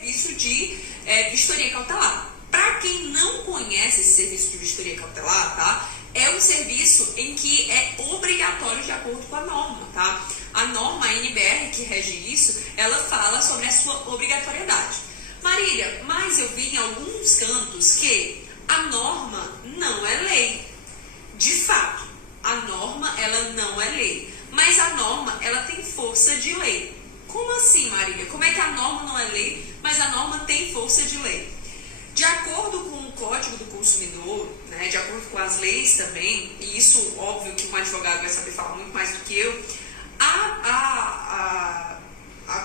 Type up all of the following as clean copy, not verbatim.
serviço de vistoria cautelar. Para quem não conhece esse serviço de vistoria cautelar, tá? É um serviço em que é obrigatório de acordo com a norma, tá? A norma, a NBR, que rege isso, ela fala sobre a sua obrigatoriedade. Marília, mas eu vi em alguns cantos que a norma não é lei. De fato, a norma, ela não é lei. Mas a norma, ela tem força de lei. Como assim, Marília? Como é que a norma não é lei, mas a norma tem força de lei? De acordo com o Código do Consumidor, né, de acordo com as leis também, e isso, óbvio, que um advogado vai saber falar muito mais do que eu, a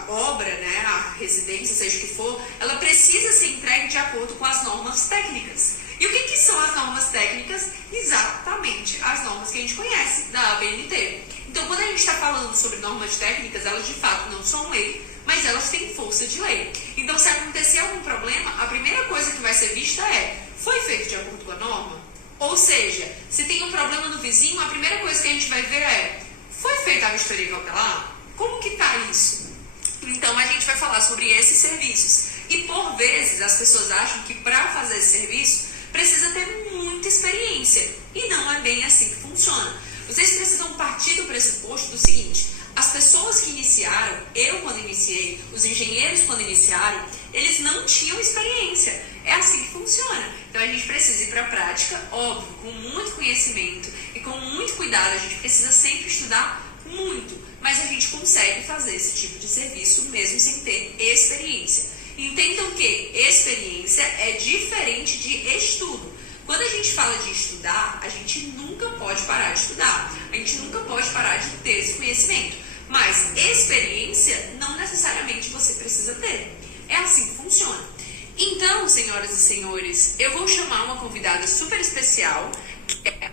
obra, né, a residência, seja o que for, ela precisa ser entregue de acordo com as normas técnicas. E o que são as normas técnicas? Exatamente as normas que a gente conhece da ABNT. Então, quando a gente está falando sobre normas técnicas, elas de fato não são lei, mas elas têm força de lei. Então, se acontecer algum problema, a primeira coisa que vai ser vista é: foi feito de acordo com a norma? Ou seja, se tem um problema no vizinho, a primeira coisa que a gente vai ver é: foi feita a vistoria cautelar? Como que está isso? Então, a gente vai falar sobre esses serviços. E, por vezes, as pessoas acham que para fazer esse serviço, precisa ter muita experiência. E não é bem assim que funciona. Vocês precisam partir do pressuposto do seguinte: as pessoas que iniciaram, eu quando iniciei, os engenheiros quando iniciaram, eles não tinham experiência. É assim que funciona. Então a gente precisa ir para a prática, óbvio, com muito conhecimento e com muito cuidado. A gente precisa sempre estudar muito, mas a gente consegue fazer esse tipo de serviço mesmo sem ter experiência. Entendam que experiência é diferente de estudo. Quando a gente fala de estudar, a gente nunca pode parar de estudar. A gente nunca pode parar de ter esse conhecimento. Mas experiência não necessariamente você precisa ter. É assim que funciona. Então, senhoras e senhores, eu vou chamar uma convidada super especial, que é...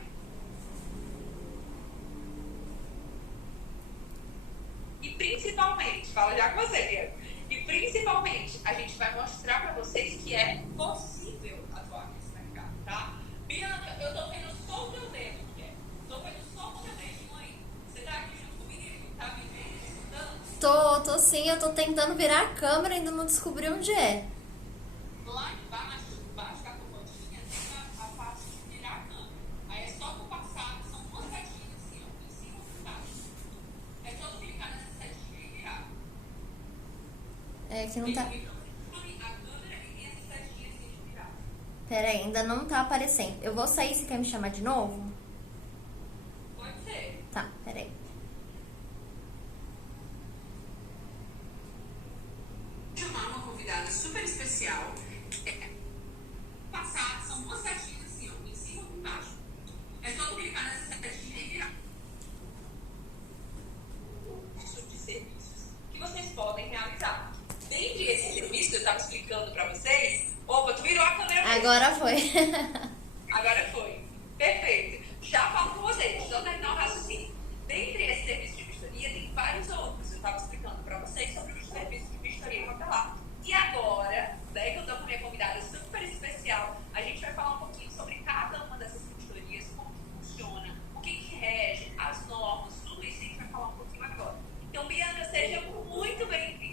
E principalmente, fala já com você, Bianca. E principalmente, a gente vai mostrar para vocês que é possível atuar nesse mercado, tá? Bianca, eu tô vendo só o teu dedo, mulher. Tô vendo só o teu dedo, mãe. Você tá aqui junto comigo? Tá me vendo, escutando? Tô sim, eu tô tentando virar a câmera e ainda não descobri onde é. Lá embaixo da comandinha, tem a parte de virar a câmera. Aí é só tu passar, são duas setinhas assim, ó, em cima e embaixo. É só tu clicar nessa setinha e virar. É que não tá... A câmera e essa setinha assim de virar. Pera aí, ainda não tá aparecendo. Eu vou sair, você quer me chamar de novo? Pode ser. Tá, pera aí. Chamar uma convidada super especial. Passar, são duas setinhas assim, ó, em cima e embaixo. É só tu clicar nessa setinha e virar. De serviços que vocês podem realizar. Dentre esse serviço que eu estava explicando para vocês. Opa, tu virou a câmera mesmo. Agora foi. Agora foi. Perfeito. Já falo com vocês, deixa eu terminar o raciocínio. Dentre esse serviço de vistoria, tem vários outros. Eu estava explicando para vocês sobre os serviços de vistoria cautelar. E agora, daí que eu estou com minha convidada super especial, a gente vai falar um pouquinho sobre cada uma dessas vistorias, como que funciona, o que rege, as normas, tudo isso a gente vai falar um pouquinho agora. Então, Bianca, seja muito bem-vinda.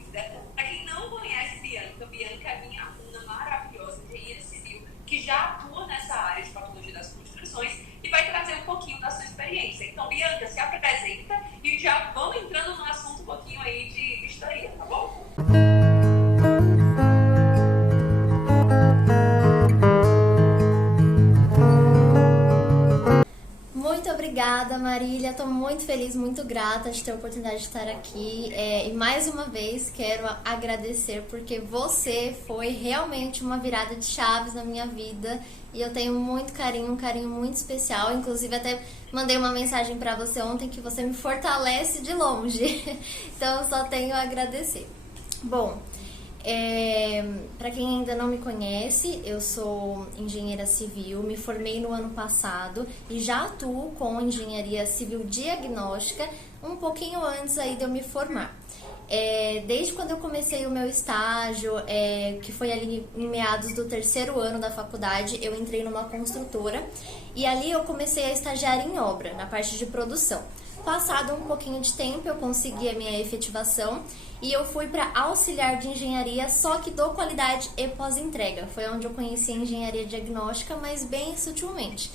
Para quem não conhece Bianca é minha aluna maravilhosa, engenheira civil, que já atua nessa área de patologia das construções e vai trazer um pouquinho da sua experiência. Então, Bianca, se apresenta e já vamos entrando no assunto um pouquinho aí de vistoria, tá bom? Muito obrigada, Marília. Estou muito feliz, muito grata de ter a oportunidade de estar aqui. E mais uma vez quero agradecer porque você foi realmente uma virada de chaves na minha vida e eu tenho muito carinho, um carinho muito especial. Inclusive até mandei uma mensagem para você ontem que você me fortalece de longe. Então eu só tenho a agradecer. Bom, para quem ainda não me conhece, eu sou engenheira civil, me formei no ano passado e já atuo com engenharia civil diagnóstica um pouquinho antes aí de eu me formar. Desde quando eu comecei o meu estágio, que foi ali em meados do 3º ano da faculdade, eu entrei numa construtora e ali eu comecei a estagiar em obra, na parte de produção. Passado um pouquinho de tempo, eu consegui a minha efetivação e eu fui para auxiliar de engenharia, só que do qualidade e pós-entrega. Foi onde eu conheci a engenharia diagnóstica, mas bem sutilmente.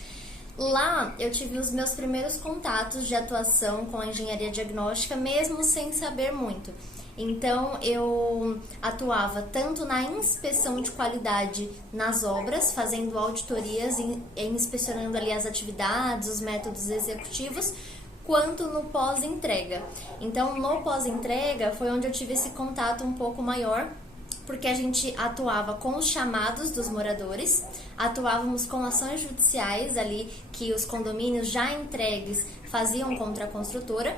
Lá eu tive os meus primeiros contatos de atuação com a engenharia diagnóstica, mesmo sem saber muito. Então eu atuava tanto na inspeção de qualidade nas obras, fazendo auditorias e inspecionando ali as atividades, os métodos executivos, quanto no pós-entrega. Então no pós-entrega foi onde eu tive esse contato um pouco maior, porque a gente atuava com os chamados dos moradores, atuávamos com ações judiciais ali que os condomínios já entregues faziam contra a construtora,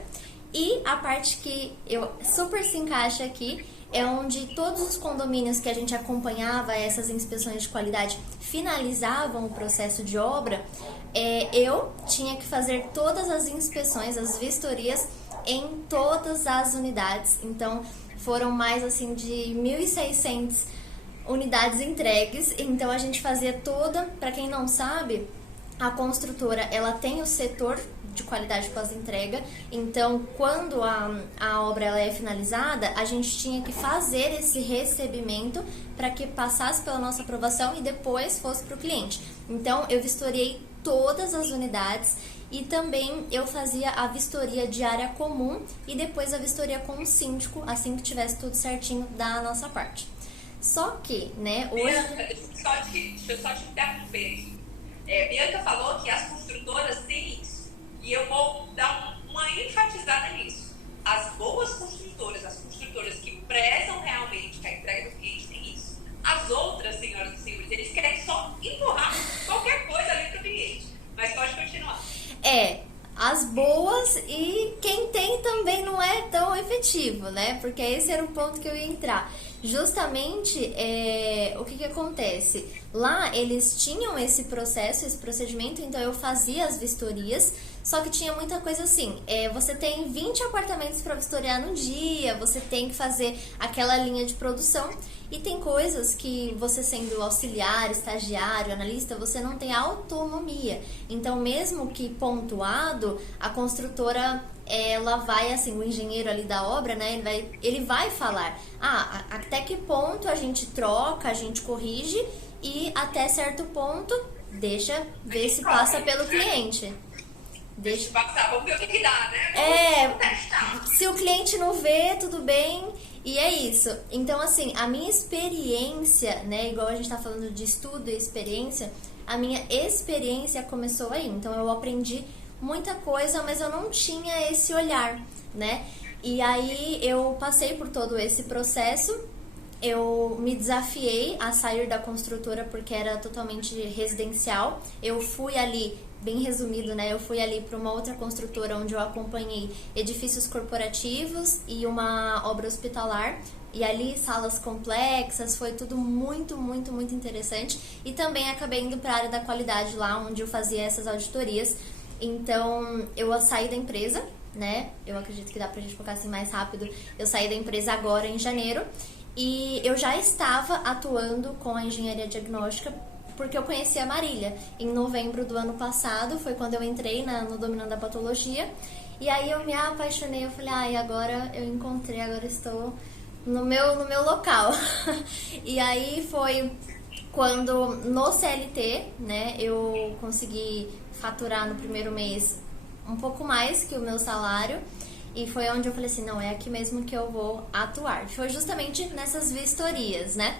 e a parte que eu super se encaixa aqui é onde todos os condomínios que a gente acompanhava essas inspeções de qualidade finalizavam o processo de obra. Eu tinha que fazer todas as inspeções, as vistorias em todas as unidades. Então foram mais assim de 1.600 unidades entregues. Então a gente fazia toda, para quem não sabe, a construtora ela tem o setor de qualidade pós-entrega. Então quando a obra ela é finalizada, a gente tinha que fazer esse recebimento para que passasse pela nossa aprovação e depois fosse para o cliente. Então eu vistoriei todas as unidades e também eu fazia a vistoria de área comum e depois a vistoria com o síndico, assim que tivesse tudo certinho da nossa parte. Só que, né, hoje... Bianca, deixa eu só te interromper. Bianca falou que as construtoras têm isso. E eu vou dar uma enfatizada nisso. As boas construtoras, as construtoras que prezam realmente a entrega do cliente, têm isso. As outras, senhoras e senhores, eles querem só empurrar qualquer coisa ali para o cliente. Mas pode continuar. As boas, e quem tem também não é tão efetivo, né? Porque esse era o ponto que eu ia entrar. Justamente, o que acontece? Lá eles tinham esse processo, esse procedimento, então eu fazia as vistorias, só que tinha muita coisa assim, você tem 20 apartamentos para vistoriar no dia, você tem que fazer aquela linha de produção, e tem coisas que você sendo auxiliar, estagiário, analista, você não tem autonomia. Então mesmo que pontuado, a construtora ela vai, assim, o engenheiro ali da obra, né, ele vai falar, até que ponto a gente troca, a gente corrige, e até certo ponto deixa ver se passa pelo cliente. Deixa passar, vamos ver o que dá, né? Vamos testar. Se o cliente não vê, tudo bem, e é isso. Então, assim, a minha experiência, né, igual a gente tá falando de estudo e experiência, a minha experiência começou aí. Então, eu aprendi muita coisa, mas eu não tinha esse olhar, né? E aí, eu passei por todo esse processo, eu me desafiei a sair da construtora porque era totalmente residencial. Eu fui ali, bem resumido, né? Eu fui ali para uma outra construtora onde eu acompanhei edifícios corporativos e uma obra hospitalar. E ali salas complexas, foi tudo muito, muito, muito interessante. E também acabei indo para a área da qualidade lá, onde eu fazia essas auditorias. Então, eu saí da empresa, né? Eu acredito que dá pra gente focar assim mais rápido. Eu saí da empresa agora em janeiro. E eu já estava atuando com a engenharia diagnóstica porque eu conheci a Marília. Em novembro do ano passado foi quando eu entrei no Dominando a Patologia. E aí eu me apaixonei, eu falei, agora eu encontrei, agora estou no meu local. E aí foi quando no CLT, né, eu consegui faturar no primeiro mês um pouco mais que o meu salário. E foi onde eu falei assim, não, é aqui mesmo que eu vou atuar. Foi justamente nessas vistorias, né?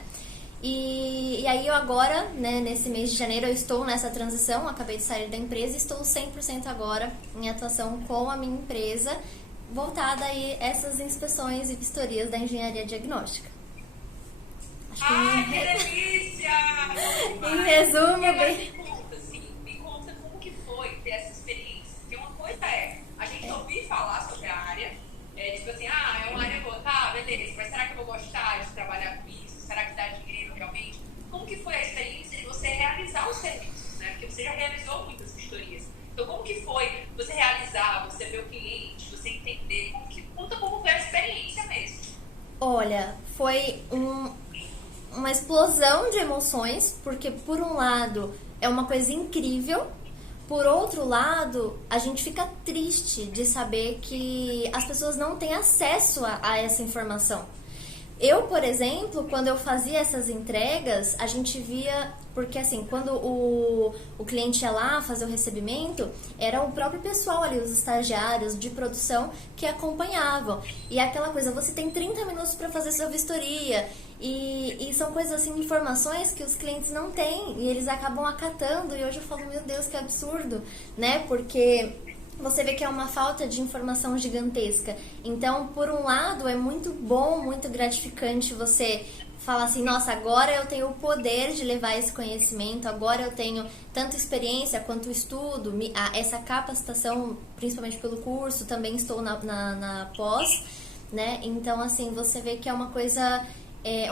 E aí eu agora, né, nesse mês de janeiro, eu estou nessa transição, acabei de sair da empresa e estou 100% agora em atuação com a minha empresa, voltada aí a essas inspeções e vistorias da engenharia diagnóstica. Que delícia! Em resumo, me conta como que foi ter essa experiência. Porque uma coisa a gente ouvir falar sobre a área, tipo assim, é uma área boa, tá, beleza, mas será que eu vou gostar de trabalhar com isso? Será que dá dinheiro realmente? Como que foi a experiência de você realizar os serviços, né? Porque você já realizou muitas vistorias. Então, como que foi você realizar, você ver o cliente, você entender? Conta como foi a experiência mesmo. Olha, foi uma explosão de emoções, porque por um lado é uma coisa incrível, Por outro lado, a gente fica triste de saber que as pessoas não têm acesso a essa informação. Eu, por exemplo, quando eu fazia essas entregas, a gente via... Porque, assim, quando o cliente ia lá fazer o recebimento, era o próprio pessoal ali, os estagiários de produção que acompanhavam. E aquela coisa, você tem 30 minutos para fazer sua vistoria. E são coisas, assim, informações que os clientes não têm. E eles acabam acatando. E hoje eu falo, meu Deus, que absurdo, né? Porque... você vê que é uma falta de informação gigantesca. Então, por um lado, é muito bom, muito gratificante você falar assim, nossa, agora eu tenho o poder de levar esse conhecimento, agora eu tenho tanto experiência quanto estudo, essa capacitação, principalmente pelo curso, também estou na pós, né? Então, assim, você vê que é uma coisa...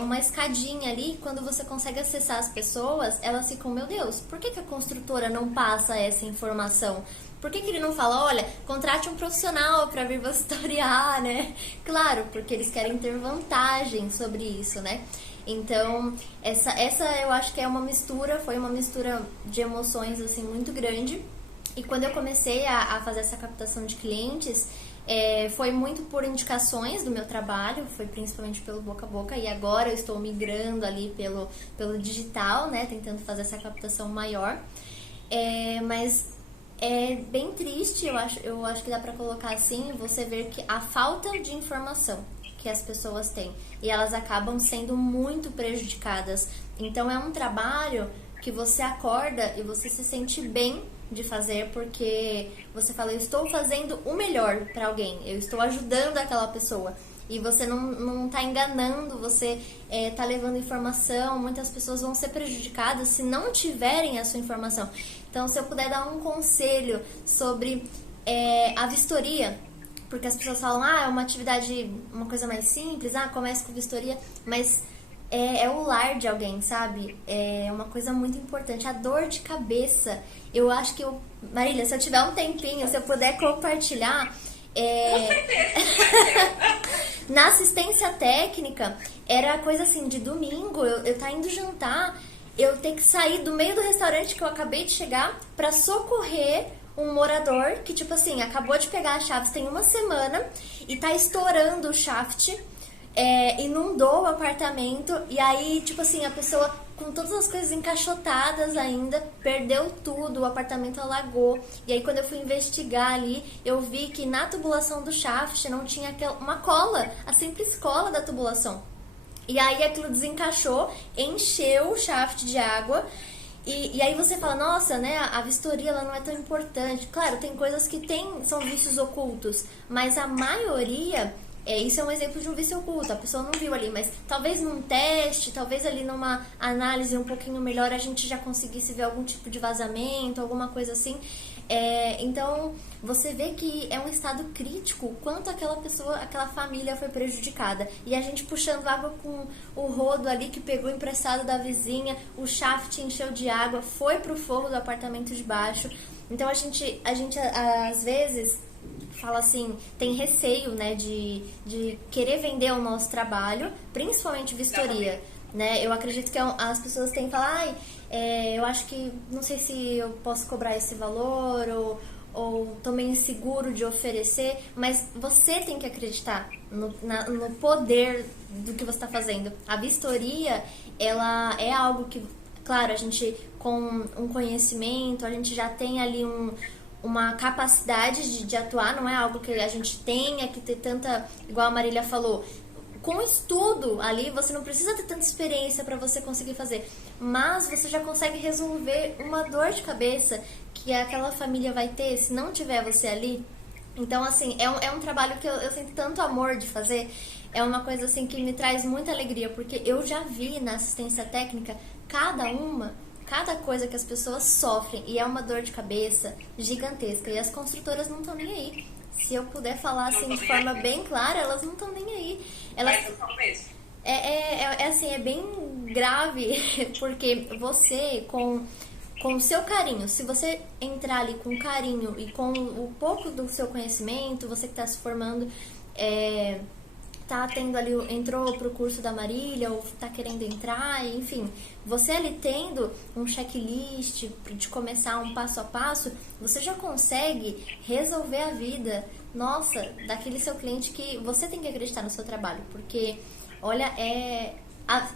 uma escadinha ali, quando você consegue acessar as pessoas, elas ficam, meu Deus, por que a construtora não passa essa informação? Por que ele não fala, olha, contrate um profissional para vir vistoriar, né? Claro, porque eles querem ter vantagem sobre isso, né? Então, essa eu acho que é uma mistura, foi uma mistura de emoções, assim, muito grande. E quando eu comecei a fazer essa captação de clientes, foi muito por indicações do meu trabalho, foi principalmente pelo boca a boca, e agora eu estou migrando ali pelo digital, né, tentando fazer essa captação maior. Mas é bem triste, eu acho que dá pra colocar assim, você ver que a falta de informação que as pessoas têm, e elas acabam sendo muito prejudicadas. Então é um trabalho que você acorda e você se sente bem de fazer, porque você fala, eu estou fazendo o melhor para alguém, eu estou ajudando aquela pessoa, e você não tá enganando, você tá levando informação. Muitas pessoas vão ser prejudicadas se não tiverem a sua informação. Então, se eu puder dar um conselho sobre a vistoria, porque as pessoas falam, é uma atividade, uma coisa mais simples, começa com vistoria, mas é o lar de alguém, sabe? É uma coisa muito importante. A dor de cabeça, eu acho que Marília, se eu tiver um tempinho, se eu puder compartilhar... Com certeza. Na assistência técnica, era coisa assim, de domingo, eu tá indo jantar, eu ter que sair do meio do restaurante que eu acabei de chegar pra socorrer um morador que, tipo assim, acabou de pegar as chaves tem uma semana e tá estourando o shaft, inundou o apartamento, e aí, tipo assim, a pessoa com todas as coisas encaixotadas ainda, perdeu tudo, o apartamento alagou. E aí quando eu fui investigar ali, eu vi que na tubulação do shaft não tinha uma cola, a simples cola da tubulação. E aí aquilo desencaixou, encheu o shaft de água. E aí você fala, nossa, né, a vistoria ela não é tão importante. Claro, tem coisas que são vícios ocultos, mas a maioria... isso é um exemplo de um vício oculto, a pessoa não viu ali, mas talvez num teste, talvez ali numa análise um pouquinho melhor a gente já conseguisse ver algum tipo de vazamento, alguma coisa assim. Então, você vê que é um estado crítico quanto aquela pessoa, aquela família foi prejudicada. E a gente puxando água com o rodo ali que pegou emprestado da vizinha, o shaft encheu de água, foi pro forro do apartamento de baixo. Então, a gente às vezes... fala assim, tem receio, né, de querer vender o nosso trabalho, principalmente vistoria, né? Eu acredito que as pessoas têm que falar, eu acho que, não sei se eu posso cobrar esse valor, ou tô meio inseguro de oferecer, mas você tem que acreditar no poder do que você está fazendo. A vistoria, ela é algo que, claro, a gente, com um conhecimento, a gente já tem ali uma capacidade de atuar, não é algo que a gente tenha que ter tanta, igual a Marília falou, com estudo ali, você não precisa ter tanta experiência para você conseguir fazer, mas você já consegue resolver uma dor de cabeça que aquela família vai ter se não tiver você ali. Então, assim, é um trabalho que eu sinto tanto amor de fazer, é uma coisa assim que me traz muita alegria, porque eu já vi na assistência técnica cada coisa que as pessoas sofrem, e é uma dor de cabeça gigantesca, e as construtoras não estão nem aí. Se eu puder falar assim de forma bem clara, elas não estão nem aí. Elas assim, é bem grave, porque você com o seu carinho, se você entrar ali com carinho e com o pouco do seu conhecimento, você que está se formando, tá tendo ali, entrou pro curso da Marília ou tá querendo entrar, enfim, você ali tendo um checklist de começar um passo a passo, você já consegue resolver a vida, nossa, daquele seu cliente que você tem que acreditar no seu trabalho, porque, olha,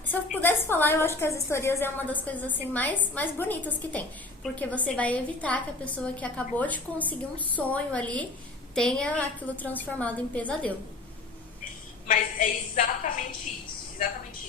se eu pudesse falar, eu acho que as histórias é uma das coisas assim mais bonitas que tem, porque você vai evitar que a pessoa que acabou de conseguir um sonho ali tenha aquilo transformado em pesadelo. Mas é exatamente isso.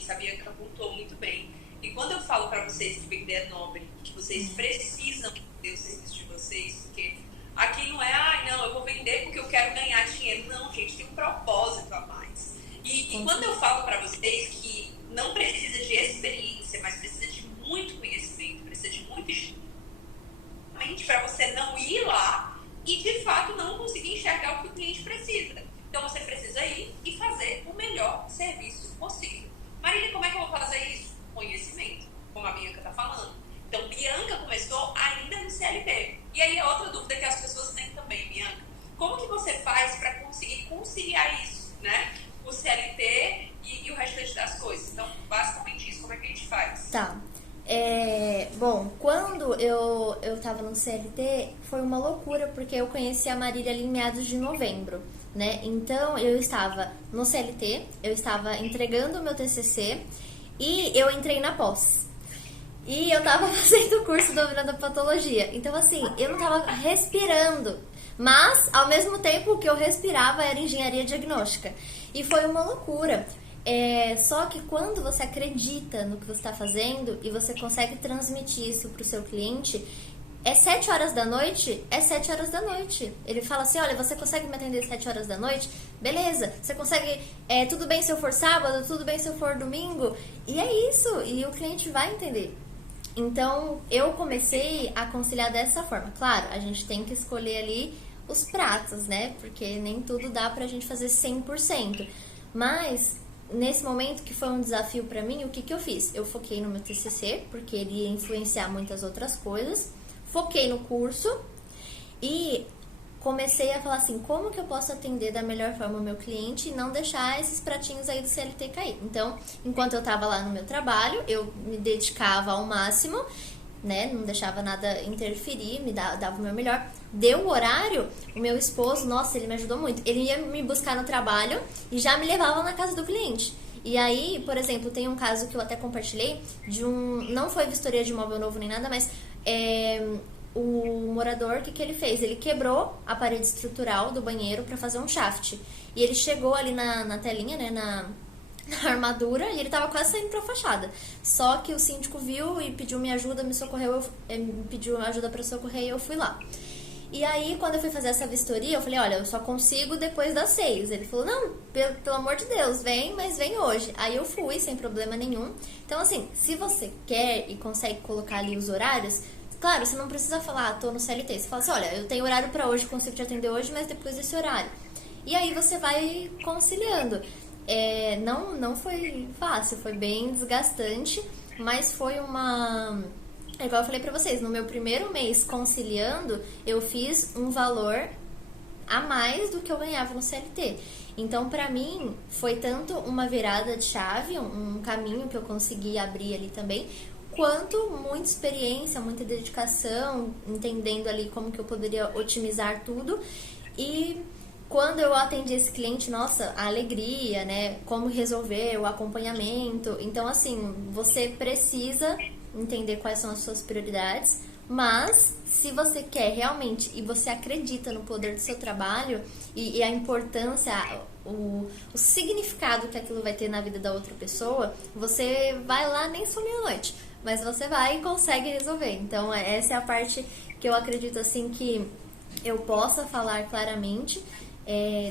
A Bianca apontou muito bem. E quando eu falo para vocês que vender é nobre, que vocês precisam vender o serviço de vocês, porque aqui não é, não, eu vou vender porque eu quero ganhar dinheiro. Não, gente, tem um propósito a mais. E quando eu falo para vocês que não precisa de experiência, mas precisa de muito conhecimento, precisa de muito estudo, para você não ir lá e de fato não conseguir enxergar o que o cliente precisa. Então você precisa ir e fazer o melhor serviço possível. Marília, como é que eu vou fazer isso? Conhecimento, como a Bianca está falando. Então, Bianca começou ainda no CLT. E aí, outra dúvida que as pessoas têm também, Bianca. Como que você faz para conseguir conciliar isso, né? O CLT e o restante das coisas. Então, basicamente isso, como é que a gente faz? Tá. Bom, quando eu tava no CLT, foi uma loucura, porque eu conheci a Marília ali em meados de novembro, né? Então, eu estava no CLT, eu estava entregando o meu TCC e eu entrei na pós. E eu tava fazendo o curso Dominando a Patologia. Então, assim, eu não tava respirando. Mas, ao mesmo tempo, o que eu respirava era engenharia diagnóstica. E foi uma loucura. Só que quando você acredita no que você está fazendo e você consegue transmitir isso para o seu cliente, 7 horas da noite, é 7 horas da noite. Ele fala assim, olha, você consegue me atender 7 horas da noite? Beleza, você consegue, tudo bem se eu for sábado, tudo bem se eu for domingo? E é isso, e o cliente vai entender. Então, eu comecei a conciliar dessa forma. Claro, a gente tem que escolher ali os pratos, né? Porque nem tudo dá pra gente fazer 100%. Mas, nesse momento que foi um desafio pra mim, o que eu fiz? Eu foquei no meu TCC, porque ele ia influenciar muitas outras coisas. Foquei no curso e comecei a falar assim, como que eu posso atender da melhor forma o meu cliente e não deixar esses pratinhos aí do CLT cair. Então, enquanto eu tava lá no meu trabalho, eu me dedicava ao máximo, né? Não deixava nada interferir, dava o meu melhor. Deu o horário, o meu esposo, nossa, ele me ajudou muito. Ele ia me buscar no trabalho e já me levava na casa do cliente. E aí, por exemplo, tem um caso que eu até compartilhei de não foi vistoria de imóvel novo nem nada, mas o morador, o que ele fez? Ele quebrou a parede estrutural do banheiro para fazer um shaft. E ele chegou ali na telinha, né, na armadura, e ele tava quase saindo pra fachada. Só que o síndico viu e pediu minha ajuda, me socorreu, me pediu ajuda para socorrer e eu fui lá. E aí, quando eu fui fazer essa vistoria, eu falei, olha, eu só consigo depois das 6. Ele falou, não, pelo amor de Deus, vem, mas vem hoje. Aí eu fui, sem problema nenhum. Então, assim, se você quer e consegue colocar ali os horários, claro, você não precisa falar, tô no CLT. Você fala assim, olha, eu tenho horário pra hoje, consigo te atender hoje, mas depois desse horário. E aí você vai conciliando. Não foi fácil, foi bem desgastante, mas foi uma... igual eu falei pra vocês, no meu primeiro mês conciliando, eu fiz um valor a mais do que eu ganhava no CLT. Então, pra mim, foi tanto uma virada de chave, um caminho que eu consegui abrir ali também, quanto muita experiência, muita dedicação, entendendo ali como que eu poderia otimizar tudo. E quando eu atendi esse cliente, nossa, a alegria, né? Como resolver, o acompanhamento. Então, assim, você precisa entender quais são as suas prioridades, mas se você quer realmente e você acredita no poder do seu trabalho e a importância, o significado que aquilo vai ter na vida da outra pessoa, você vai lá, nem some a noite, mas você vai e consegue resolver. Então, essa é a parte que eu acredito, assim, que eu possa falar claramente.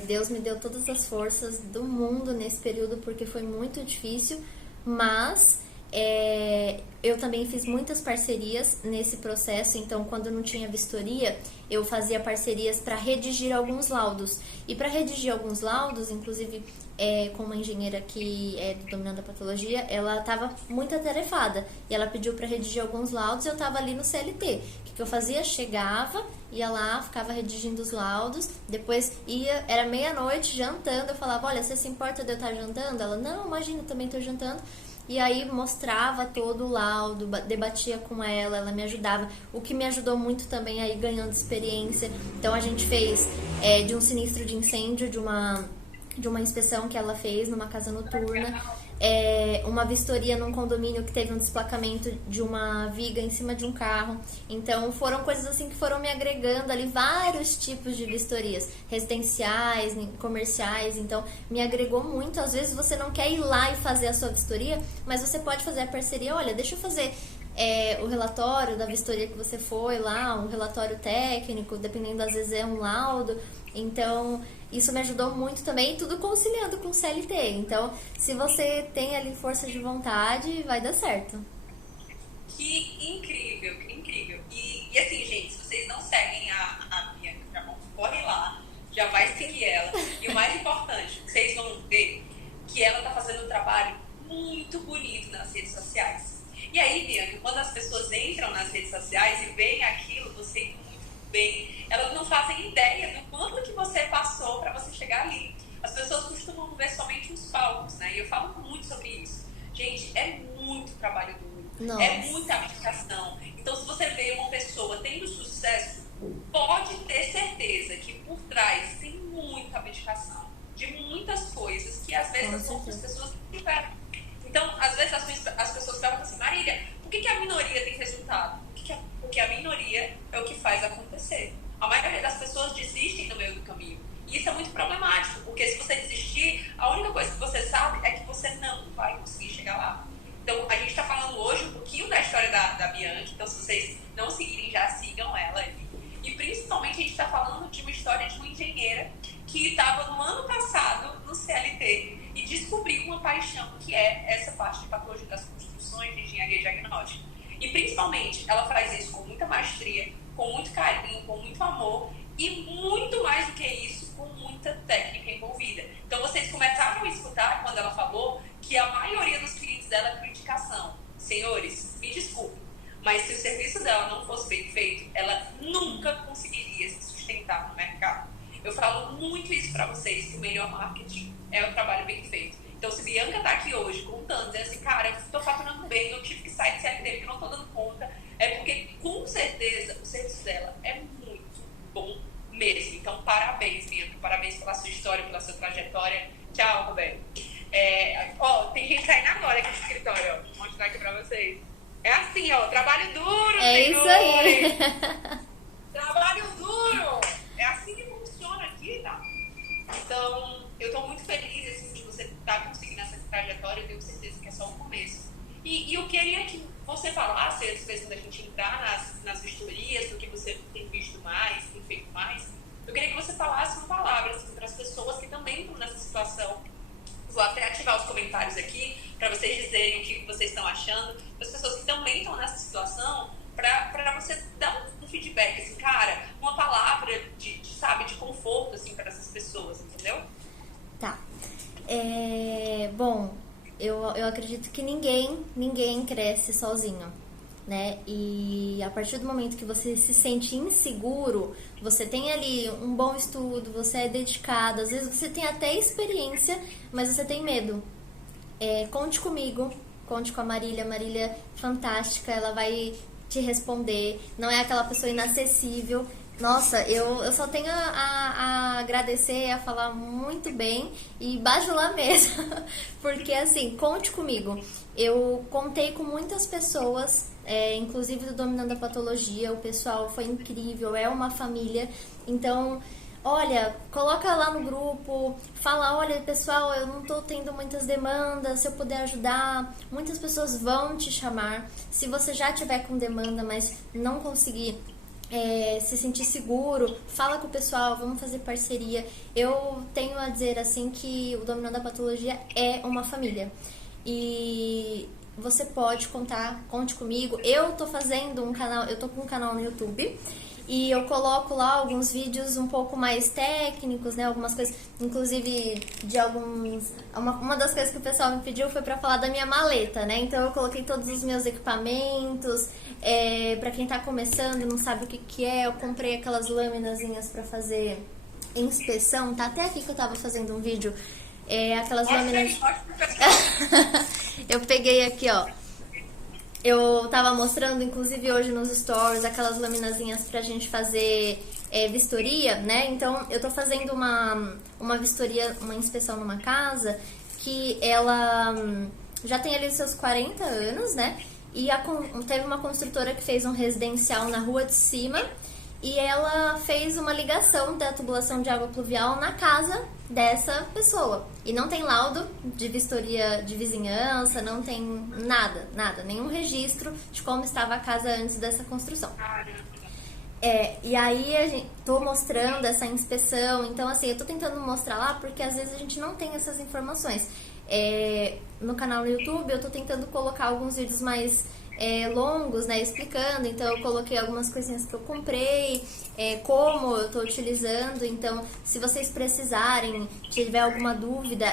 Deus me deu todas as forças do mundo nesse período, porque foi muito difícil, mas eu também fiz muitas parcerias nesse processo. Então, quando não tinha vistoria, eu fazia parcerias para redigir alguns laudos. E para redigir alguns laudos, inclusive, com uma engenheira que é do Dominando a Patologia, ela estava muito atarefada e ela pediu para redigir alguns laudos e eu estava ali no CLT. O que eu fazia? Chegava, ia lá, ficava redigindo os laudos, depois ia, era meia-noite, jantando, eu falava, olha, você se importa de eu estar jantando? Ela, não, imagina, também estou jantando. E aí mostrava todo o laudo, debatia com ela me ajudava. O que me ajudou muito também aí ganhando experiência. Então a gente fez de um sinistro de incêndio, de uma inspeção que ela fez numa casa noturna, uma vistoria num condomínio que teve um desplacamento de uma viga em cima de um carro. Então foram coisas assim que foram me agregando ali, vários tipos de vistorias, residenciais, comerciais, então me agregou muito. Às vezes você não quer ir lá e fazer a sua vistoria, mas você pode fazer a parceria, olha, deixa eu fazer o relatório da vistoria que você foi lá, um relatório técnico, dependendo, às vezes é um laudo. Então, isso me ajudou muito também, tudo conciliando com o CLT. Então, se você tem ali força de vontade, vai dar certo. Que incrível, que incrível. E assim, gente, se vocês não seguem a Bianca Tramon, corre lá, já vai seguir ela. E o mais importante, vocês vão ver que ela tá fazendo um trabalho muito bonito nas redes sociais. E aí, Bianca, quando as pessoas entram nas redes sociais e veem aquilo, você muito bem, elas não fazem ideia do quanto que você passou para você chegar ali. As pessoas costumam ver somente os palcos, né? E eu falo muito sobre isso. Gente, é muito trabalho duro. Nossa. É muita abdicação. Então, se você vê uma pessoa tendo sucesso, pode ter certeza que por trás tem muita abdicação de muitas coisas que às vezes as outras pessoas não tiveram. Então, às vezes as pessoas perguntam assim, Marília, por que a minoria tem resultado? Porque a minoria é o que faz acontecer. A maioria das pessoas desistem no meio do caminho. E isso é muito problemático, porque se você desistir, a única coisa que você sabe é que você não vai conseguir chegar lá. Então, a gente está falando hoje um pouquinho da história da Bianca, então se vocês não seguirem, já sigam ela. E principalmente a gente está falando de uma história de uma engenheira que estava no ano passado no CLT e descobriu uma paixão que é essa parte de patologia das construções, de engenharia diagnóstica. E principalmente ela faz isso com muita maestria, com muito carinho, com muito amor e muito mais do que isso, com muita técnica envolvida. Então vocês começaram a escutar quando ela falou que a maioria dos clientes dela é criticação. Senhores, me desculpem, mas se o serviço dela não fosse bem feito, ela nunca conseguiria se sustentar no mercado. Eu falo muito isso para vocês, que o melhor marketing é o trabalho bem feito. Então, se Bianca tá aqui hoje contando, dizendo assim, cara, eu tô faturando bem, eu tive que sair de CLT porque eu não tô dando conta, é porque, com certeza, o serviço dela é muito bom mesmo. Então, parabéns, Bianca, parabéns pela sua história, pela sua trajetória. Tchau, Roberto. Tem gente saindo agora aqui do escritório, ó. Vou mostrar aqui pra vocês. É assim, ó, trabalho duro, É senhores. isso aí. Trabalho duro. É assim que funciona aqui, tá? Então, eu tô muito feliz, assim, de você estar conseguindo essa trajetória. Eu tenho certeza que é só um começo. E eu queria que você falasse, antes mesmo da gente entrar nas vistorias, do que você tem visto mais, tem feito mais, eu queria que você falasse uma palavra, assim, para as pessoas que também estão nessa situação. Vou até ativar os comentários aqui para vocês dizerem o que vocês estão achando, as pessoas que também estão nessa situação, para você dar um feedback, assim, cara, uma palavra de conforto, assim, para essas pessoas, entendeu? Tá. Bom, eu acredito que ninguém cresce sozinho, né? E a partir do momento que você se sente inseguro, você tem ali um bom estudo, você é dedicado, às vezes você tem até experiência, mas você tem medo. Conte comigo, conte com a Marília é fantástica, ela vai te responder, não é aquela pessoa inacessível. Nossa, eu só tenho a agradecer, a falar muito bem e bajular mesmo, porque assim, conte comigo. Eu contei com muitas pessoas, inclusive do Dominando a Patologia, o pessoal foi incrível, é uma família, então, olha, coloca lá no grupo, fala, olha pessoal, eu não tô tendo muitas demandas, se eu puder ajudar, muitas pessoas vão te chamar. Se você já tiver com demanda, mas não conseguir se sentir seguro, fala com o pessoal, vamos fazer parceria. Eu tenho a dizer assim que o Dominando a Patologia é uma família e você pode conte comigo. Eu tô fazendo um canal, eu tô com um canal no YouTube E eu coloco lá alguns vídeos um pouco mais técnicos, né? Algumas coisas, inclusive de alguns... Uma das coisas que o pessoal me pediu foi pra falar da minha maleta, né? Então eu coloquei todos os meus equipamentos. Pra quem tá começando, não sabe o que que é, eu comprei aquelas lâminazinhas pra fazer inspeção. Tá até aqui que eu tava fazendo um vídeo. Aquelas lâminas... Eu peguei aqui, ó. Eu tava mostrando, inclusive, hoje nos stories, aquelas laminazinhas pra gente fazer vistoria, né? Então, eu tô fazendo uma vistoria, uma inspeção numa casa que ela já tem ali os seus 40 anos, né? E teve uma construtora que fez um residencial na rua de cima e ela fez uma ligação da tubulação de água pluvial na casa dessa pessoa. E não tem laudo de vistoria de vizinhança, não tem nada, nenhum registro de como estava a casa antes dessa construção. E aí tô mostrando essa inspeção, então assim, eu tô tentando mostrar lá porque às vezes a gente não tem essas informações. No canal no YouTube eu tô tentando colocar alguns vídeos mais longos, né, explicando, então eu coloquei algumas coisinhas que eu comprei, como eu tô utilizando, então se vocês precisarem, tiver alguma dúvida,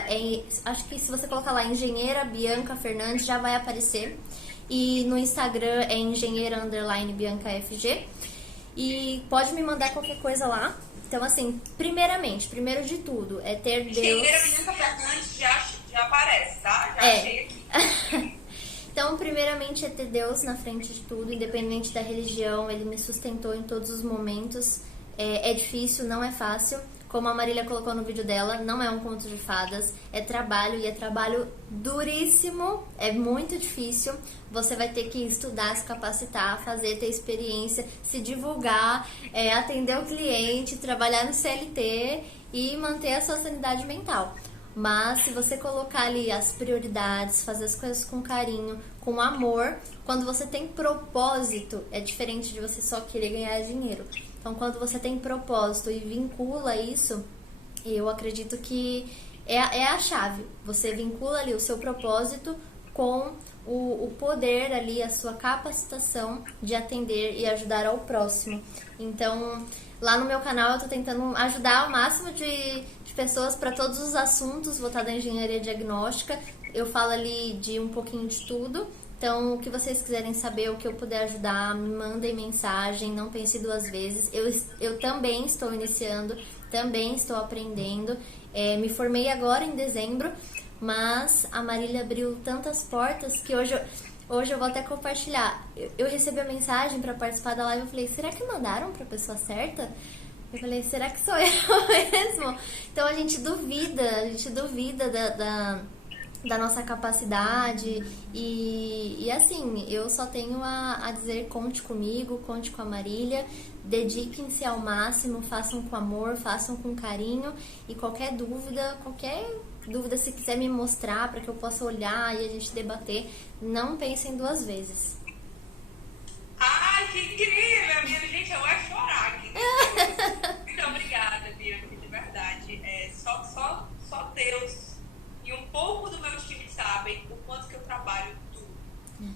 acho que se você colocar lá Engenheira Bianca Fernandes já vai aparecer, e no Instagram é engenheira_biancafg, e pode me mandar qualquer coisa lá. Então assim, primeiro de tudo, é ter Deus... Engenheira Bianca Fernandes já aparece, tá? Já achei aqui. Então, primeiramente, é ter Deus na frente de tudo, independente da religião, Ele me sustentou em todos os momentos. É difícil, não é fácil. Como a Marília colocou no vídeo dela, não é um conto de fadas, é trabalho, e é trabalho duríssimo, é muito difícil. Você vai ter que estudar, se capacitar, ter experiência, se divulgar, atender o cliente, trabalhar no CLT e manter a sua sanidade mental. Mas se você colocar ali as prioridades, fazer as coisas com carinho, com amor, quando você tem propósito, é diferente de você só querer ganhar dinheiro. Então, quando você tem propósito e vincula isso, eu acredito que é a chave. Você vincula ali o seu propósito com o poder ali, a sua capacitação de atender e ajudar ao próximo. Então, lá no meu canal eu tô tentando ajudar o máximo de pessoas para todos os assuntos voltados à engenharia diagnóstica. Eu falo ali de um pouquinho de tudo. Então, o que vocês quiserem saber, o que eu puder ajudar, me mandem mensagem, não pense duas vezes. Eu também estou iniciando, também estou aprendendo. Me formei agora em dezembro, mas a Marília abriu tantas portas que hoje eu vou até compartilhar. Eu recebi a mensagem para participar da live, eu falei, será que mandaram para a pessoa certa? Eu falei, será que sou eu mesmo? Então a gente duvida da nossa capacidade e assim, eu só tenho a dizer, conte comigo, conte com a Marília, dediquem-se ao máximo, façam com amor, façam com carinho, e qualquer dúvida, se quiser me mostrar para que eu possa olhar e a gente debater, não pensem duas vezes. Ai, que incrível! Minha gente, eu vou chorar aqui. Muito obrigada, Bianca, de verdade. Só Deus e um pouco do meu time sabem o quanto que eu trabalho duro.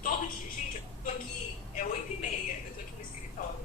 Todo dia, gente, eu tô aqui, 8h30, eu tô aqui no escritório.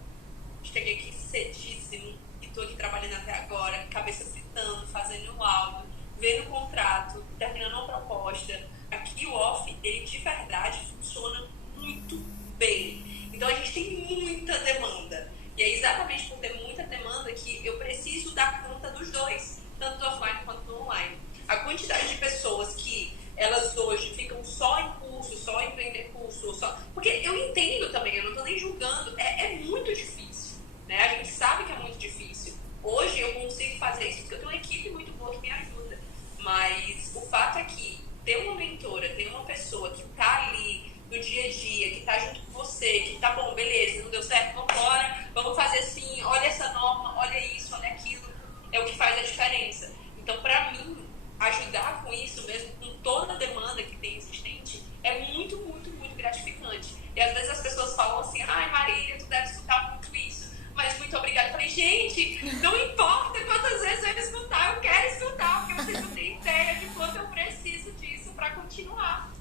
Cheguei aqui cedíssimo e tô aqui trabalhando até agora, cabeça fritando, fazendo um áudio, vendo o contrato, terminando uma proposta. Aqui o off, ele de verdade funciona muito bem. Então a gente tem muita demanda. E é exatamente por ter muita demanda que eu preciso dar conta dos dois, tanto do offline quanto do online. A quantidade de pessoas que elas hoje ficam só em curso, só em vender curso, porque eu entendo também, eu não estou nem julgando, é muito difícil, né? A gente sabe que é muito difícil. Hoje eu consigo fazer isso porque eu tenho uma equipe muito boa que me ajuda. Mas o fato é que ter uma mentora, ter uma pessoa que está ali no dia a dia, que tá junto com você, que tá bom, beleza, não deu certo, vambora, vamos fazer assim, olha essa norma, olha isso, olha aquilo, é o que faz a diferença. Então, pra mim, ajudar com isso mesmo, com toda a demanda que tem existente, é muito, muito, muito gratificante. E às vezes as pessoas falam assim, ai Marília, tu deve escutar muito isso, mas muito obrigada. Eu falei, gente, não importa quantas vezes eu escutar, eu quero escutar, porque vocês não têm ideia de quanto eu preciso disso pra continuar.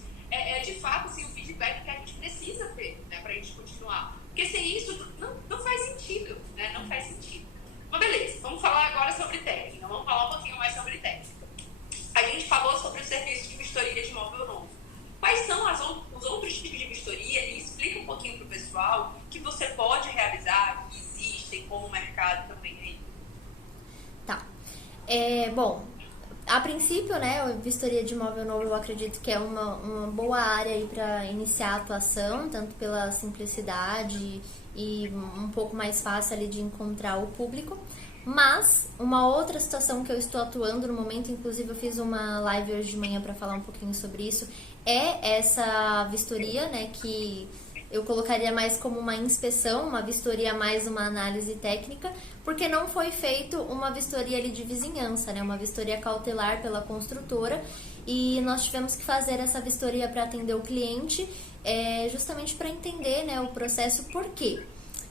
De fato, assim, o feedback que a gente precisa ter, né, pra gente continuar. Porque sem isso, não faz sentido, né? Bom, a princípio, né, a vistoria de imóvel novo eu acredito que é uma boa área aí para iniciar a atuação, tanto pela simplicidade e um pouco mais fácil ali de encontrar o público. Mas uma outra situação que eu estou atuando no momento, inclusive eu fiz uma live hoje de manhã para falar um pouquinho sobre isso, é essa vistoria, né, que eu colocaria mais como uma inspeção, uma vistoria mais uma análise técnica, porque não foi feito uma vistoria ali de vizinhança, né? Uma vistoria cautelar pela construtora, e nós tivemos que fazer essa vistoria para atender o cliente, justamente para entender, né, o processo. Por quê?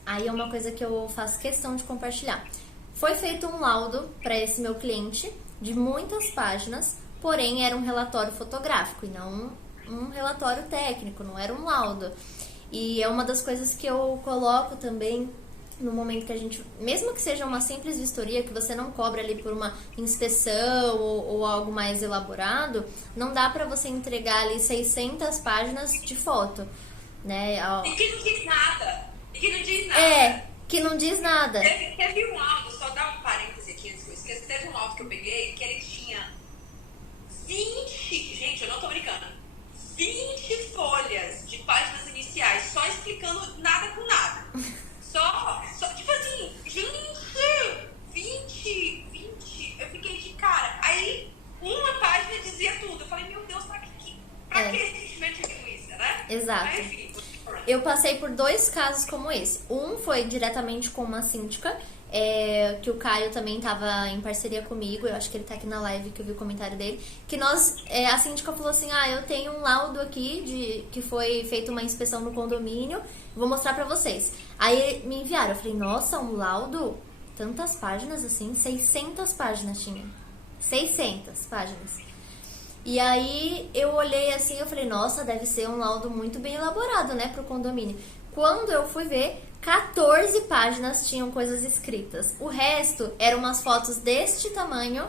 Aí é uma coisa que eu faço questão de compartilhar. Foi feito um laudo para esse meu cliente, de muitas páginas, porém era um relatório fotográfico e não um relatório técnico, não era um laudo. E é uma das coisas que eu coloco também no momento que a gente, mesmo que seja uma simples vistoria, que você não cobra ali por uma inspeção ou algo mais elaborado, não dá pra você entregar ali 600 páginas de foto, né? E que não diz nada. E que não diz nada. Que não diz nada. Teve um laudo, só dar um parêntese aqui antes que eu esqueça, teve um laudo que eu peguei que ele tinha 20, gente, eu não tô brincando, 20 folhas de páginas iniciais, só explicando nada com nada. Só tipo assim, gente, 20, eu fiquei de cara. Aí, uma página dizia tudo. Eu falei, meu Deus, pra que esse sentimento de linguiça, né? Exato. Mas, enfim, eu passei por 2 casos como esse. Um foi diretamente com uma síndica, que o Caio também estava em parceria comigo, eu acho que ele tá aqui na live, que eu vi o comentário dele, que a síndica falou assim, eu tenho um laudo aqui que foi feita uma inspeção no condomínio, vou mostrar pra vocês. Aí me enviaram, eu falei, nossa, um laudo? Tantas páginas assim? 600 páginas tinha. 600 páginas. E aí eu olhei assim, eu falei, nossa, deve ser um laudo muito bem elaborado, né, pro condomínio. Quando eu fui ver, 14 páginas tinham coisas escritas. O resto eram umas fotos deste tamanho,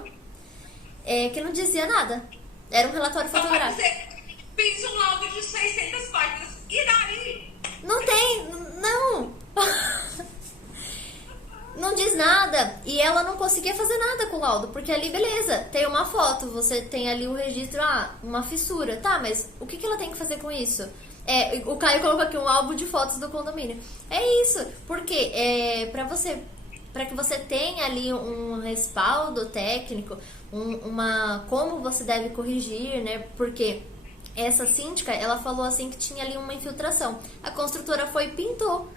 que não dizia nada. Era um relatório fotográfico. Fiz um laudo de 600 páginas. E daí? Não tem, não. Não diz nada. E ela não conseguia fazer nada com o laudo, porque ali, beleza, tem uma foto, você tem ali o registro, uma fissura. Tá, mas o que ela tem que fazer com isso? O Caio colocou aqui um álbum de fotos do condomínio. É isso, porque para que você tenha ali um respaldo técnico, como você deve corrigir, né? Porque essa síndica, ela falou assim que tinha ali uma infiltração. A construtora foi e pintou,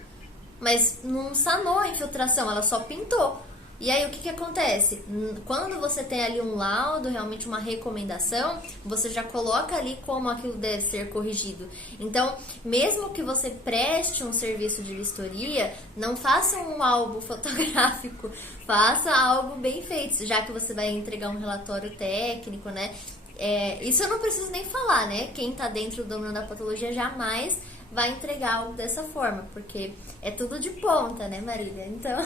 mas não sanou a infiltração, ela só pintou. E aí o que acontece? Quando você tem ali um laudo, realmente uma recomendação, você já coloca ali como aquilo deve ser corrigido. Então, mesmo que você preste um serviço de vistoria, não faça um álbum fotográfico, faça algo bem feito, já que você vai entregar um relatório técnico, né? Isso eu não preciso nem falar, né? Quem tá dentro do domínio da patologia jamais vai entregar algo dessa forma, porque é tudo de ponta, né, Marília? Então...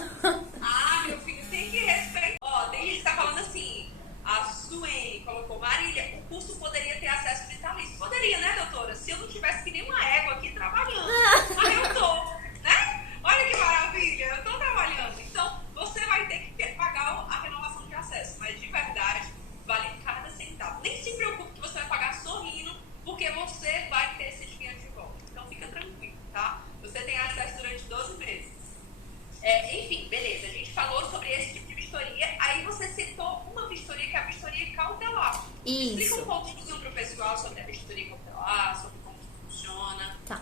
meu filho, tem que respeitar. Tem gente que tá falando assim, a Suene colocou, Marília, o curso poderia ter acesso vitalício. Poderia, né, doutora? Se eu não tivesse que nem uma égua aqui trabalhando. Mas eu tô, né? Olha que maravilha, eu tô trabalhando. Então, você vai ter que pagar a renovação de acesso, mas de verdade, vale cada centavo. Nem se preocupe que você vai pagar sorrindo, porque você vai ter esse dinheiro de volta. Então, fica tranquilo, tá? Você tem acesso durante 12 meses. Enfim, beleza, a gente falou sobre esse tipo de vistoria, aí você citou uma vistoria que é a vistoria cautelar. Isso. Explica um pouquinho pro pessoal sobre a vistoria cautelar, sobre como funciona. Tá.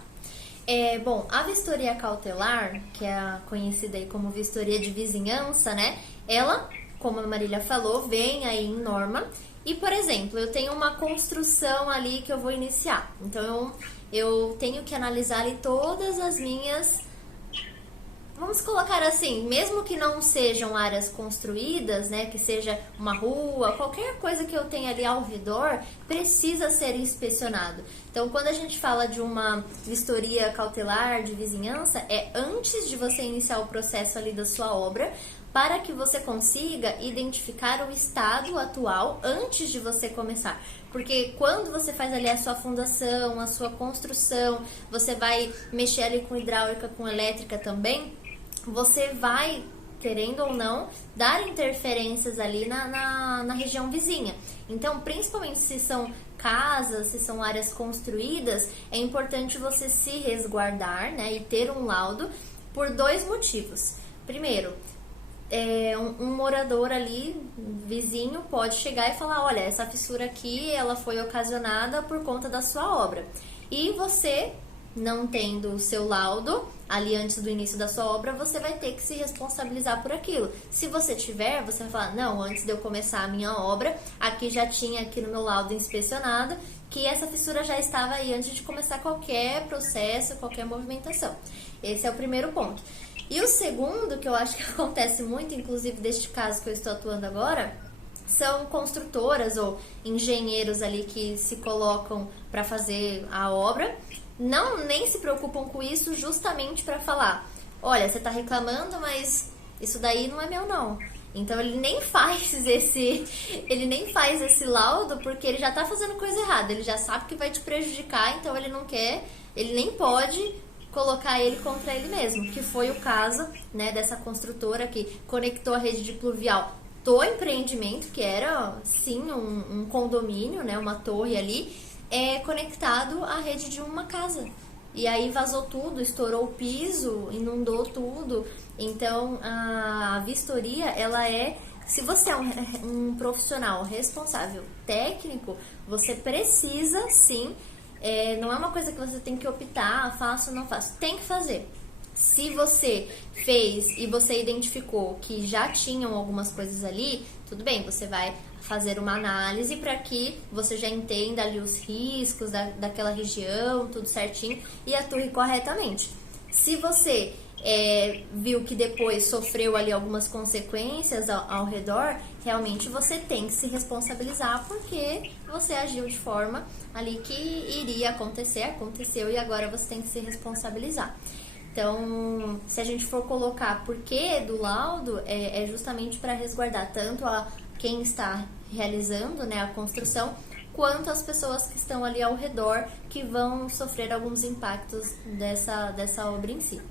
Bom, a vistoria cautelar, que é a conhecida aí como vistoria de vizinhança, né? Ela, como a Marília falou, vem aí em norma. E, por exemplo, eu tenho uma construção ali que eu vou iniciar. Então, eu tenho que analisar ali todas as minhas... Vamos colocar assim, mesmo que não sejam áreas construídas, né, que seja uma rua, qualquer coisa que eu tenha ali ao redor, precisa ser inspecionado. Então, quando a gente fala de uma vistoria cautelar de vizinhança, é antes de você iniciar o processo ali da sua obra, para que você consiga identificar o estado atual antes de você começar. Porque quando você faz ali a sua fundação, a sua construção, você vai mexer ali com hidráulica, com elétrica também, você vai querendo ou não, dar interferências ali na região vizinha. Então, principalmente se são casas, se são áreas construídas, é importante você se resguardar, né, e ter um laudo por 2 motivos. Primeiro, um morador ali, vizinho, pode chegar e falar, olha, essa fissura aqui, ela foi ocasionada por conta da sua obra. E você, não tendo o seu laudo ali antes do início da sua obra, você vai ter que se responsabilizar por aquilo. Se você tiver, você vai falar, não, antes de eu começar a minha obra, aqui já tinha aqui no meu laudo inspecionado que essa fissura já estava aí antes de começar qualquer processo, qualquer movimentação. Esse é o primeiro ponto. E o segundo, que eu acho que acontece muito, inclusive deste caso que eu estou atuando agora, são construtoras ou engenheiros ali que se colocam para fazer a obra, nem se preocupam com isso justamente para falar, olha, você está reclamando, mas isso daí não é meu não. Então ele nem faz esse laudo porque ele já está fazendo coisa errada, ele já sabe que vai te prejudicar, então ele não quer, ele nem pode colocar ele contra ele mesmo, que foi o caso, né, dessa construtora que conectou a rede de pluvial do empreendimento, que era sim um condomínio, né, uma torre ali, conectado à rede de uma casa. E aí vazou tudo, estourou o piso, inundou tudo. Então a vistoria, ela se você é um profissional responsável técnico, você precisa sim, não é uma coisa que você tem que optar, faço ou não faço, tem que fazer. Se você fez e você identificou que já tinham algumas coisas ali, tudo bem, você vai fazer uma análise para que você já entenda ali os riscos daquela região, tudo certinho, e atue corretamente. Se você viu que depois sofreu ali algumas consequências ao redor, realmente você tem que se responsabilizar porque você agiu de forma ali que iria acontecer, aconteceu e agora você tem que se responsabilizar. Então, se a gente for colocar porquê do laudo, é justamente para resguardar tanto a quem está realizando, né, a construção, quanto as pessoas que estão ali ao redor, que vão sofrer alguns impactos dessa obra em si.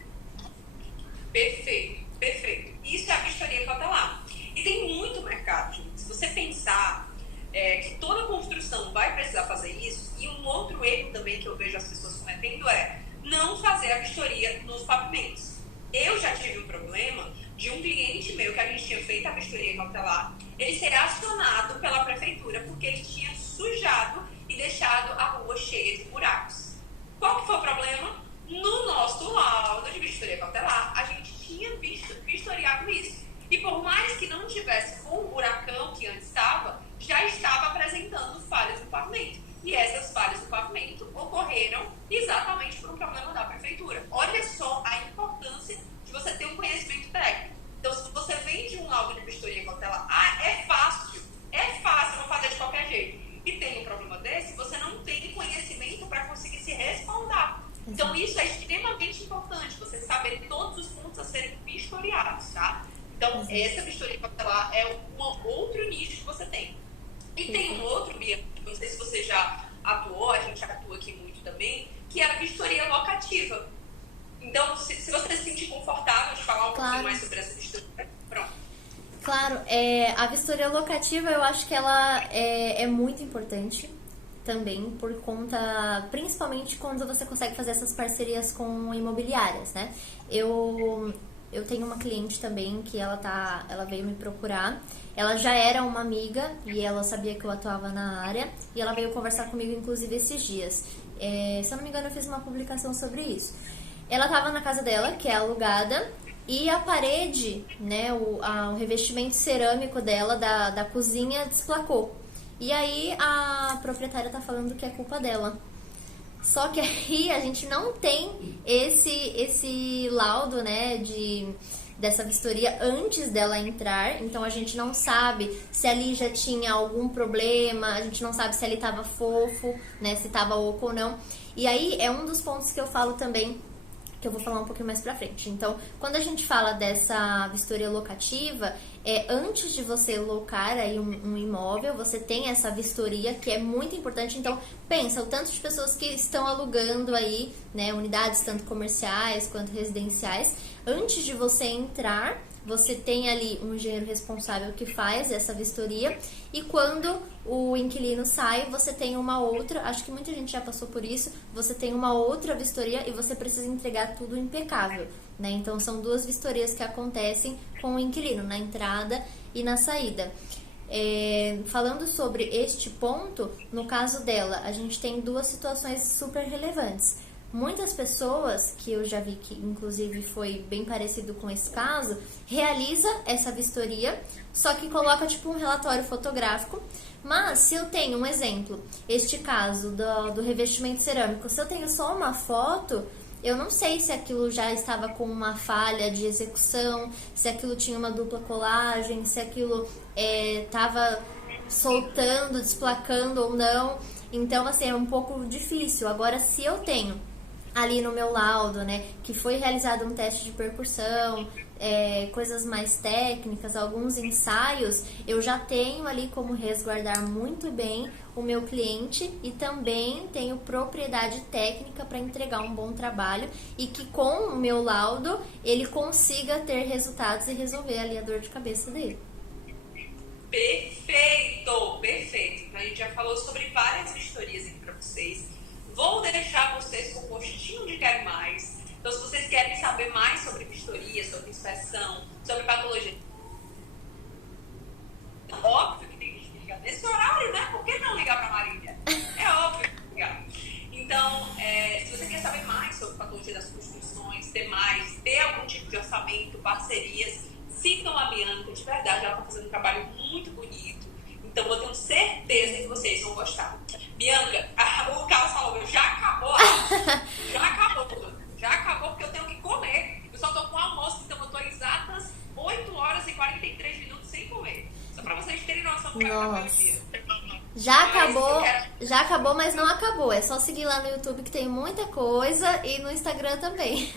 Perfeito, perfeito. Isso é a vistoria cautelar. E tem muito mercado, gente. Se você pensar que toda construção vai precisar fazer isso, e um outro erro também que eu vejo as pessoas cometendo não fazer a vistoria nos pavimentos. Eu já tive um problema de um cliente meu que a gente tinha feito a vistoria cautelar, ele ser acionado pela prefeitura porque ele tinha sujado e deixado a rua cheia de buracos. Qual que foi o problema? No nosso laudo de vistoria cautelar, a gente tinha vistoriado isso. E por mais que não tivesse com o buracão que antes estava, já estava apresentando falhas no pavimento. E essas falhas no pavimento ocorreram exatamente por um problema da prefeitura. Olha só a importância de você ter um conhecimento técnico. Então, se você vem de um laudo de vistoria cautelar, é fácil, vou fazer de qualquer jeito. E tem um problema desse, você não tem conhecimento para conseguir se respaldar. Então, isso é extremamente importante, você saber todos os pontos a serem vistoriados, tá? Então, essa vistoria cautelar é outro nicho que você tem. E tem um outro, Bia, não sei se você já atuou, a gente atua aqui muito também, que é a vistoria locativa. Então, se você se sentir confortável de falar um pouquinho mais sobre essa vistoria, pronto. Claro, a vistoria locativa eu acho que ela é muito importante também, por conta, principalmente quando você consegue fazer essas parcerias com imobiliárias, né? Eu tenho uma cliente também que ela veio me procurar. Ela já era uma amiga e ela sabia que eu atuava na área e ela veio conversar comigo, inclusive, esses dias. Se eu não me engano, eu fiz uma publicação sobre isso. Ela estava na casa dela, que é alugada, e a parede, né, o revestimento cerâmico dela, da cozinha, desplacou. E aí a proprietária tá falando que é culpa dela. Só que aí a gente não tem esse laudo, né, dessa vistoria antes dela entrar. Então a gente não sabe se ali já tinha algum problema, a gente não sabe se ali tava fofo, né, se tava oco ou não. E aí é um dos pontos que eu falo também, que eu vou falar um pouquinho mais pra frente. Então, quando a gente fala dessa vistoria locativa, antes de você locar aí um imóvel, você tem essa vistoria que é muito importante. Então, pensa, o tanto de pessoas que estão alugando aí, né, unidades tanto comerciais quanto residenciais, antes de você entrar, você tem ali um engenheiro responsável que faz essa vistoria, e quando o inquilino sai, você tem uma outra, acho que muita gente já passou por isso, você tem uma outra vistoria e você precisa entregar tudo impecável, né? Então são duas vistorias que acontecem com o inquilino, na entrada e na saída. Falando sobre este ponto, no caso dela, a gente tem duas situações super relevantes. Muitas pessoas, que eu já vi que inclusive foi bem parecido com esse caso, realiza essa vistoria, só que coloca tipo um relatório fotográfico. Mas se eu tenho um exemplo, este caso do revestimento cerâmico, se eu tenho só uma foto, eu não sei se aquilo já estava com uma falha de execução, se aquilo tinha uma dupla colagem, se aquilo estava soltando, desplacando ou não. Então, assim, é um pouco difícil. Agora, se eu tenho ali no meu laudo, né, que foi realizado um teste de percussão, coisas mais técnicas, alguns ensaios, eu já tenho ali como resguardar muito bem o meu cliente e também tenho propriedade técnica para entregar um bom trabalho e que com o meu laudo ele consiga ter resultados e resolver ali a dor de cabeça dele. Perfeito, perfeito. Então, a gente já falou sobre várias vistorias aqui para vocês. Vou deixar vocês com um gostinho de quero mais. Então, se vocês querem saber mais sobre vistoria, sobre inspeção, sobre patologia, óbvio que tem gente que liga nesse horário, né? Por que não ligar para a Marília? É óbvio que ligar. Então, se você quer saber mais sobre patologia das construções, ter algum tipo de orçamento, parcerias, sigam a Bianca, de verdade, ela está fazendo um trabalho muito bonito. Então, eu tenho certeza que vocês vão gostar. Bianca, o Carlos falou, já acabou porque eu tenho que comer. Eu só tô com almoço, então eu tô exatas 8 horas e 43 minutos sem comer. Só pra vocês terem noção do que acabou o dia. Já acabou, mas não acabou. É só seguir lá no YouTube que tem muita coisa e no Instagram também.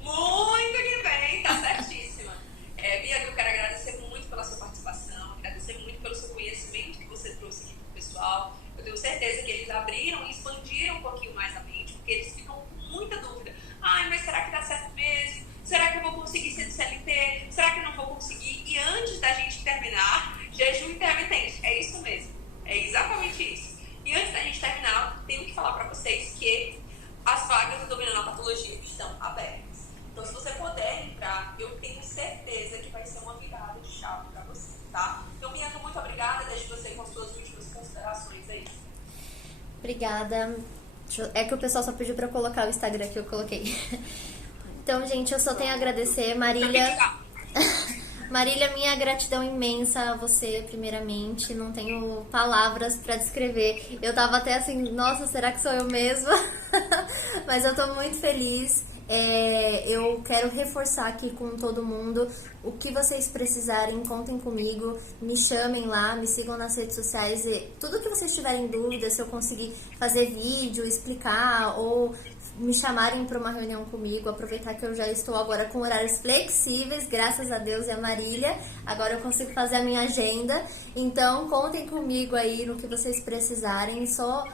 Muito que bem, tá certíssima. Bianca, eu quero agradecer muito pela sua participação, agradecer muito pelo seu conhecimento que você trouxe aqui pro pessoal. Eu tenho certeza que eles abriram e expandiram um pouquinho mais a mente, porque eles ficam com muita dúvida. Ai, mas será que dá certo mesmo? Será que eu vou conseguir ser do CLT? Será que eu não vou conseguir? E antes da gente terminar, jejum intermitente. É isso mesmo. É exatamente isso. E antes da gente terminar, tenho que falar para vocês que as vagas do Dominando a Patologia estão abertas. Então, se você puder entrar, eu tenho certeza que vai ser uma virada de chave para você, tá? Então, Bianca, muito obrigada. Deixo você com as suas últimas considerações aí. Obrigada. É que o pessoal só pediu pra eu colocar o Instagram que eu coloquei. Então, gente, eu só tenho a agradecer. Marília, minha gratidão imensa a você, primeiramente. Não tenho palavras pra descrever. Eu tava até assim, nossa, será que sou eu mesma? Mas eu tô muito feliz. Eu quero reforçar aqui com todo mundo, o que vocês precisarem, contem comigo, me chamem lá, me sigam nas redes sociais, e tudo que vocês tiverem dúvida, se eu conseguir fazer vídeo, explicar ou me chamarem para uma reunião comigo, aproveitar que eu já estou agora com horários flexíveis, graças a Deus e a Marília, agora eu consigo fazer a minha agenda, então contem comigo aí no que vocês precisarem, só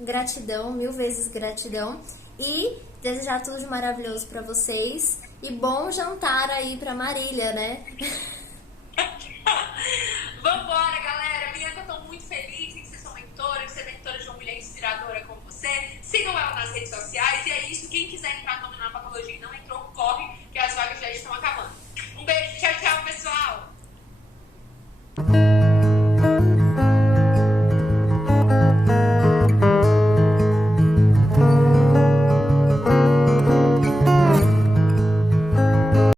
gratidão, 1000 vezes gratidão. E desejar tudo de maravilhoso pra vocês. E bom jantar aí pra Marília, né? Vambora, galera. Bianca, eu tô muito feliz em ser sua mentora, em ser mentora de uma mulher inspiradora como você. Sigam ela nas redes sociais. E é isso. Quem quiser entrar no Dominando a Patologia e não entrou, corre, que as vagas já estão acabando. Um beijo. Tchau, tchau, pessoal.